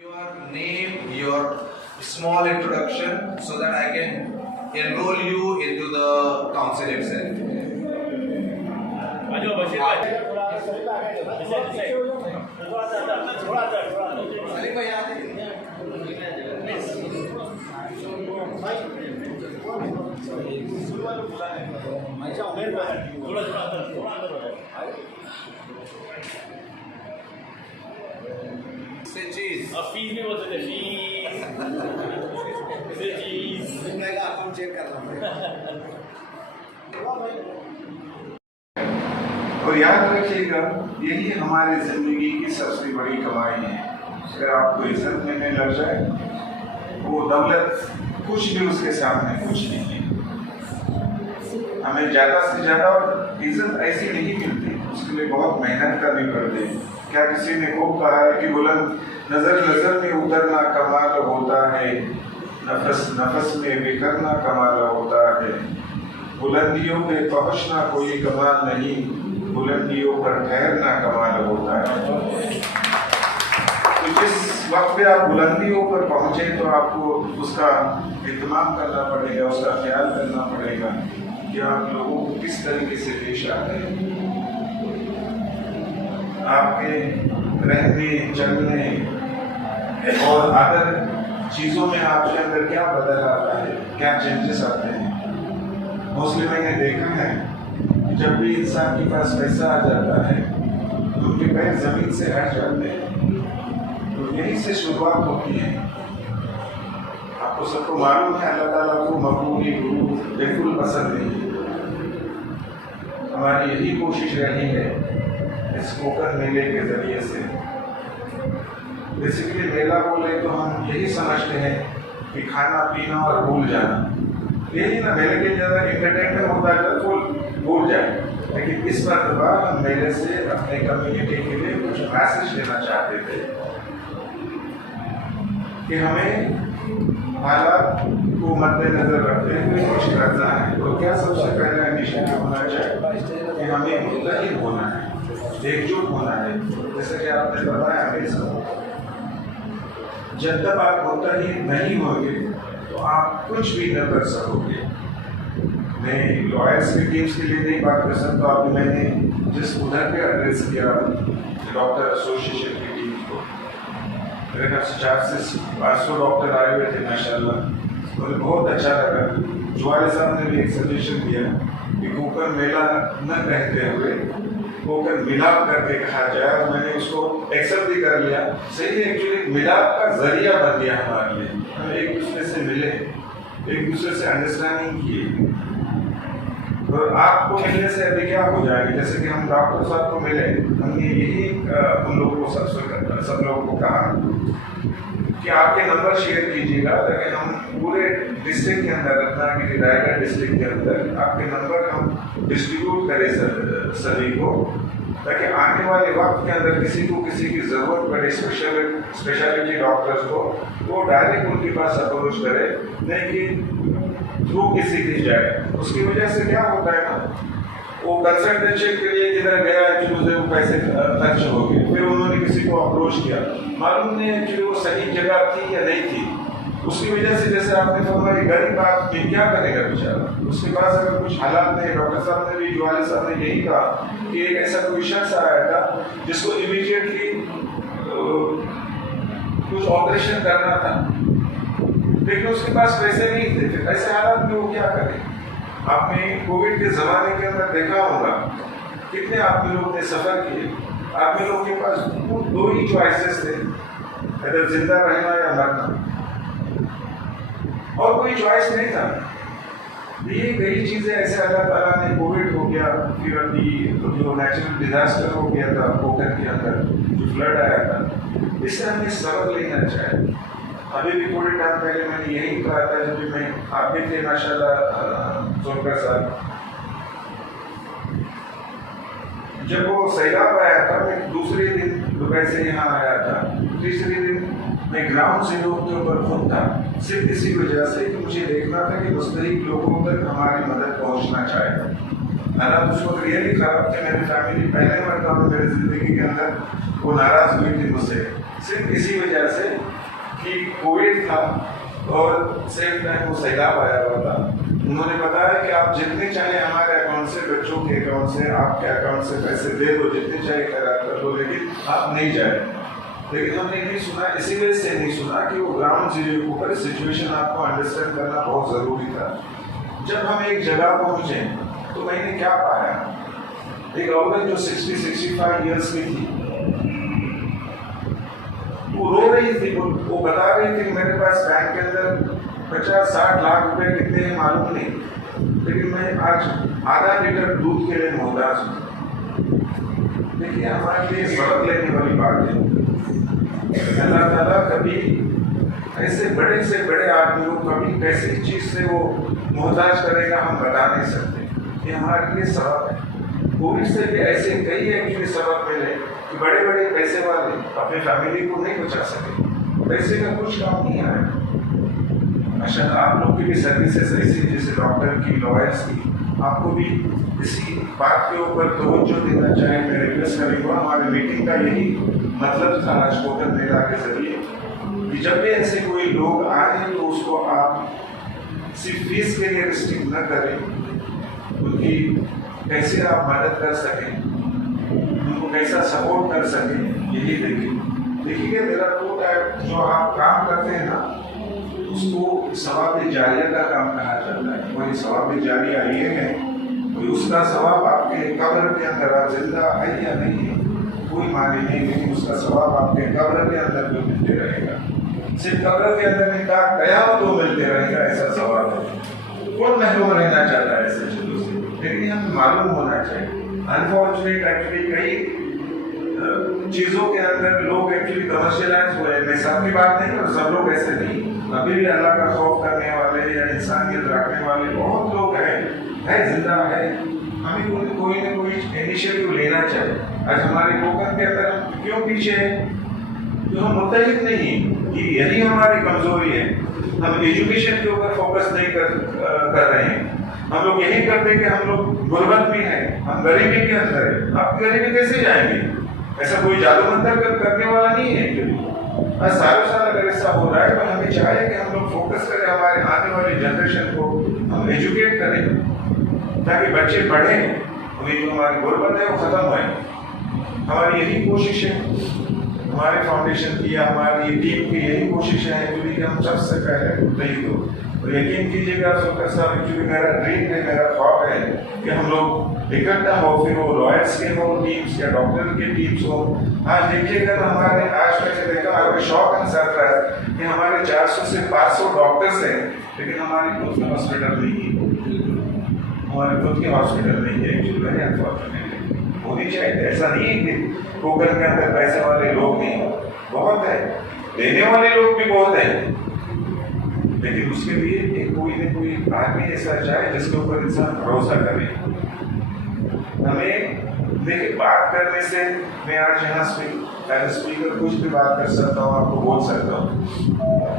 Your name, your small introduction, so that I can enroll you into the council itself. Say cheese. Fees भी बोल सकते fees account check करना पड़ेगा। और याद रखिएगा, यही हमारी जिंदगी की सबसे बड़ी कमाई है। अगर आपको इज्जत मिलने लग जाए, वो दौलत कुछ भी उसके सामने कुछ नहीं है। हमें ज़्यादा से ज़्यादा और इज्जत ऐसी नहीं मिलती, उसके लिए बहुत मेहनत करनी पड़ती है। क्या किसी ने खूब कहा है कि बुलंद नजर नजर में उतरना कमाल होता है, नफस नफस में बिखरना कमाल होता है। बुलंदियों पे पहुंचना कोई कमाल नहीं, बुलंदियों पर ठहरना कमाल होता है। तो जिस वक्त पे आप बुलंदियों पर पहुंचे तो आपको उसका इत्मीनान करना पड़ेगा, उसका ख्याल करना पड़ेगा कि आप लोगों को किस तरीके से पेश आ रहे हैं। आपके रहने चलने और अदर चीज़ों में आपके अंदर क्या बदल आता है, क्या चेंजेस आते हैं। मोस्टली मैंने देखा है जब भी इंसान के पास पैसा आ जाता है तो उनके पैर जमीन से हट जाते हैं। तो यहीं से शुरुआत होती है। आपको सबको मालूम है अल्लाह ताला को मकबूली गुरु बिल्कुल पसंद नहीं है। हमारी यही कोशिश रही है स्पोकन मेले के जरिए से। बेसिकली मेला बोले तो हम यही समझते हैं कि खाना पीना और भूल जाना, यही ना मेले के ज़्यादा इंटरटेनमेंट होता है तो भूल जाए। लेकिन इस मरतबा हम मेले से अपने कम्युनिटी के लिए कुछ मैसेज देना चाहते थे कि हमें हालात को मद्देनजर रखते हुए कुछ करना है। तो क्या सबसे पहला इनिशिएटिव होना चाहिए कि हमें मुत्तहिद होना है, एकजुट होना है। जैसे कि आपने बताया मेरे साथ, जब तक आप मुत्तहिद नहीं होंगे तो आप कुछ भी न कर सकोगे। मैं लॉयर्स की टीम्स के लिए नहीं बात कर सकता। अभी मैंने जिस उधर पे एड्रेस किया डॉक्टर एसोसिएशन की टीम को, मेरे ख्याल से 400 से 500 डॉक्टर आए हुए थे माशाल्लाह। मुझे बहुत अच्छा लगा। जुआले साहब ने भी एक सजेशन दिया कि कोकर मेला न कहते हुए कोकर मिलाप करके कहा जाए, और मैंने उसको एक्सेप्ट भी कर लिया। सही है, एक्चुअली मिलाप का जरिया बन गया हमारे लिए। हम एक दूसरे से मिले, एक दूसरे से अंडरस्टैंडिंग किए। और आपको मिलने से अभी क्या हो जाएगा, जैसे कि हम डॉक्टर साहब को मिले, हमने यही उन लोगों को सब लोगों को कहा कि आपके नंबर शेयर कीजिएगा ताकि हम पूरे डिस्ट्रिक्ट के अंदर, रत्नागिरी रायगढ़ डिस्ट्रिक्ट के अंदर आपके नंबर हम डिस्ट्रीब्यूट करें सभी को, ताकि आने वाले वक्त के अंदर किसी की ज़रूरत पड़े स्पेशलिटी डॉक्टर्स को, वो डायरेक्ट उनके पास अप्रोच करे, नहीं कि थ्रू किसी की जाए। उसकी वजह से क्या होता है ना, वो कंसल्टेशन के लिए जिधर गया एक्चुअली वो पैसे खर्च हो गए, फिर उन्होंने किसी को अप्रोच किया, मालूम नहीं एक्चुअली वो सही जगह थी या नहीं थी। उसकी वजह से जैसे आपने फरमाया गरीब आदमी क्या करेगा बेचारा, उसके पास अगर कुछ हालात नहीं। डॉक्टर साहब ने भी, जुआले साहब ने यही कहा कि एक ऐसा कोई शख्स आया था जिसको इमीडिएटली कुछ ऑपरेशन करना था, लेकिन उसके पास पैसे नहीं थे। फिर ऐसे हालात में वो क्या करे। आपने कोविड के ज़माने के अंदर देखा होगा कितने आदमी लोग ने सफ़र किए। आदमी लोगों के पास दो ही चॉइसेस थे, अगर जिंदा रहना या मरना, और कोई चॉइस नहीं था। ये कई चीज़ें ऐसे अल्लाह ताला ने, कोविड हो गया, फिर अभी जो नेचुरल डिजास्टर हो गया था कोकर के अंदर, जो फ्लड आया था, इससे हमें सबक लेना चाहिए। अभी भी थोड़े टाइम पहले मैंने यही कहा था, जब भी मैं, आप भी थे माशाल्लाह सोनकर साहब, जब वो सैलाब आया था, मैं दूसरे दिन दुबई से यहाँ आया था, तीसरे दिन मैं ग्राउंड जीरो के ऊपर खुद था, सिर्फ इसी वजह से कि मुझे देखना था कि मुस्तहिक लोगों तक हमारी मदद पहुँचना चाहिए। हालात उस वक्त रियली खराब थे। मेरी फैमिली पहले मरतबा मेरी ज़िंदगी के अंदर वो नाराज़ हुई थी मुझसे सिर्फ इसी वजह से कि कोविड था और सेम टाइम वो सैलाब आया हुआ था। उन्होंने बताया कि आप जितने चाहे हमारे अकाउंट से, बच्चों के अकाउंट से, आपके अकाउंट से पैसे दे दो, जितने चाहे कर दो, लेकिन आप नहीं जाए। लेकिन हमने नहीं सुना, इसी वजह से नहीं सुना कि वो ग्राउंड जीरो के ऊपर सिचुएशन आपको अंडरस्टैंड करना बहुत ज़रूरी था। जब हम एक जगह पहुँचे तो मैंने क्या पाया, एक औरत जो 60-65 ईयर्स की थी, वो रो रही थी। वो बता रही थी कि मेरे पास बैंक के अंदर 50-60 लाख रुपए कितने हैं मालूम नहीं, लेकिन मैं आज आधा लीटर दूध के लिए मोहताज हूँ। देखिए, हमारे लिए सबक लेने वाली बात है। अल्लाह ताला कभी ऐसे बड़े से बड़े आदमी को कभी कैसी चीज से वो मोहताज करेगा हम बता नहीं सकते। ये हमारे लिए सबक है। कोविड से भी ऐसे कई एक्चुअली सबक मिले कि बड़े बड़े पैसे वाले अपनी फैमिली को नहीं बचा सके। पैसे का कुछ काम नहीं आया। अच्छा, आप लोग की भी सर्विसेज ऐसी, जैसे डॉक्टर की, लॉयर्स की, आपको भी इसी बात के ऊपर तवज्जो देना चाहिए। मैं रिक्वेस्ट करूँगा, हमारी मीटिंग का यही मतलब था आज कोटक मेला के जरिए कि जब भी ऐसे कोई लोग आए तो उसको आप सिर्फ फीस के लिए रिस्ट्रिक्ट न करें, उनकी कैसे आप मदद कर सकें, उनको कैसा सपोर्ट कर सकें, यही देखिए मेरा तो जो आप काम करते हैं ना, उसको सवाब जारिया का काम कहा जाता है। कोई सवाब जारिया ये है, कोई उसका सवाब आपके कब्र के अंदर, आप जिंदा है या नहीं है कोई माने नहीं, लेकिन उसका सवाब आपके कब्र के अंदर भी मिलते रहेगा। सिर्फ कब्र के अंदर नहीं, कहा गया तो मिलते रहेगा, ऐसा सवाब है। कौन महरूम रहना चाहता है ऐसे चीजों से, लेकिन हमें मालूम होना चाहिए। अनफॉर्चुनेट एक्चुअली कई चीजों के अंदर लोग एक्चुअली कमर्शियलाइज हुए। मैं सबकी बात नहीं कर, सब लोग ऐसे नहीं, अभी भी अल्लाह का खौफ करने वाले या इंसानियत रखने वाले बहुत लोग हैं जिंदा है। हमें कोई ना कोई इनिशिएटिव लेना चाहिए। आज हमारे कोकन के अंदर हम क्यों पीछे हैं, तो हम मुत्तहिद नहीं हैं, कि यही हमारी कमजोरी है। हम एजुकेशन के ऊपर फोकस नहीं कर रहे हैं। हम लोग यही करते हैं कि हम लोग गुर्बत में हैं, हम गरीबी के अंदर है। आप गरीबी कैसे जाएंगे? ऐसा कोई जादू मंतर करने वाला नहीं है। सालों साल अगर ऐसा हो रहा है तो हमें चाहिए कि हम लोग फोकस करें, हमारे आने वाली जनरेशन को हम एजुकेट करें ताकि बच्चे पढ़ें, उन्हें जो हमारी गुर्बत है वो खत्म होए। हमारी यही कोशिश है, हमारे फाउंडेशन की या हमारी टीम की यही कोशिश है कि हम सबसे पहले नहीं दो। और यकीन कीजिएगा सुल्तान साहब, एक्चुअली मेरा ड्रीम है, मेरा ख्वाब है कि हम लोग इकट्ठा हो, फिर वो लॉयर्स के हो टीम्स या डॉक्टर के टीम्स हो। आज देखिएगा तो हमारे आज मैंने देखा, हमें शौक अंसर रहा है कि हमारे 400 से 500 डॉक्टर्स हैं, लेकिन हमारी खुद की हॉस्पिटल नहीं है, हमारे खुद की हॉस्पिटल नहीं है। एक्चुअली अनफॉर्चुनेटली होनी चाहिए। ऐसा नहीं है कि कोकन के अंदर पैसे वाले लोग नहीं, बहुत है, देने वाले लोग भी बहुत हैं, लेकिन उसके लिए कोई न कोई आदमी ऐसा चाहे जिसके ऊपर इंसान भरोसा करे। हमें देखिए, बात करने से मैं आज यहाँ स्पीकर कुछ भी बात कर सकता हूँ, आपको बोल सकता हूँ,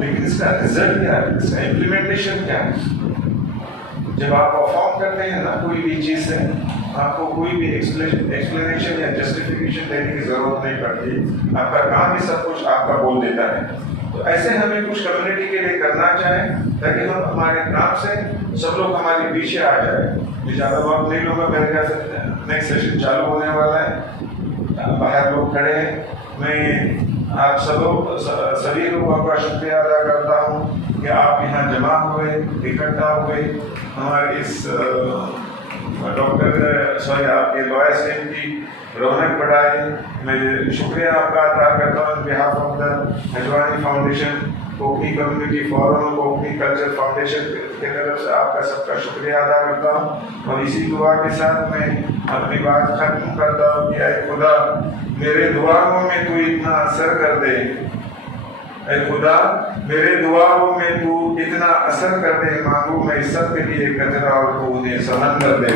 लेकिन इसका रिजल्ट क्या है, इसका इम्प्लीमेंटेशन क्या है? जब आप परफॉर्म करते हैं ना कोई भी चीज से, आपको कोई भी एक्सप्लेनेशन या जस्टिफिकेशन देने की जरूरत नहीं पड़ती। आपका काम ही सब कुछ आपका बोल देता है। तो ऐसे हमें कुछ कम्युनिटी के लिए करना चाहे ताकि हम हमारे काम से सब लोग हमारे पीछे आ जाए। ज़्यादा वक्त नहीं लूँगा, मेरे ख्याल से नेक्स्ट सेशन चालू होने वाला है, बाहर लोग खड़े हैं। मैं आप सभी लोगों का शुक्रिया अदा करता हूँ कि आप यहाँ जमा हुए, इकट्ठा हुए, हमारे इस आपके लॉयर्स टीम की रौनक बढ़ाए। मैं शुक्रिया आपका अदा करता हूँ behalf of the Hajwani foundation, Kokani community forum, Kokani culture foundation की तरफ से आपका सबका शुक्रिया अदा करता हूँ। और इसी दुआ के साथ मैं अपनी बात खत्म करता हूँ कि ऐ खुदा मेरे दुआओं में तू इतना असर कर दे, ऐ खुदा मेरे दुआओं में तू इतना असर कर दे, मांगू मैं सब के लिए कचरा और तू उन्हें समंदर दे।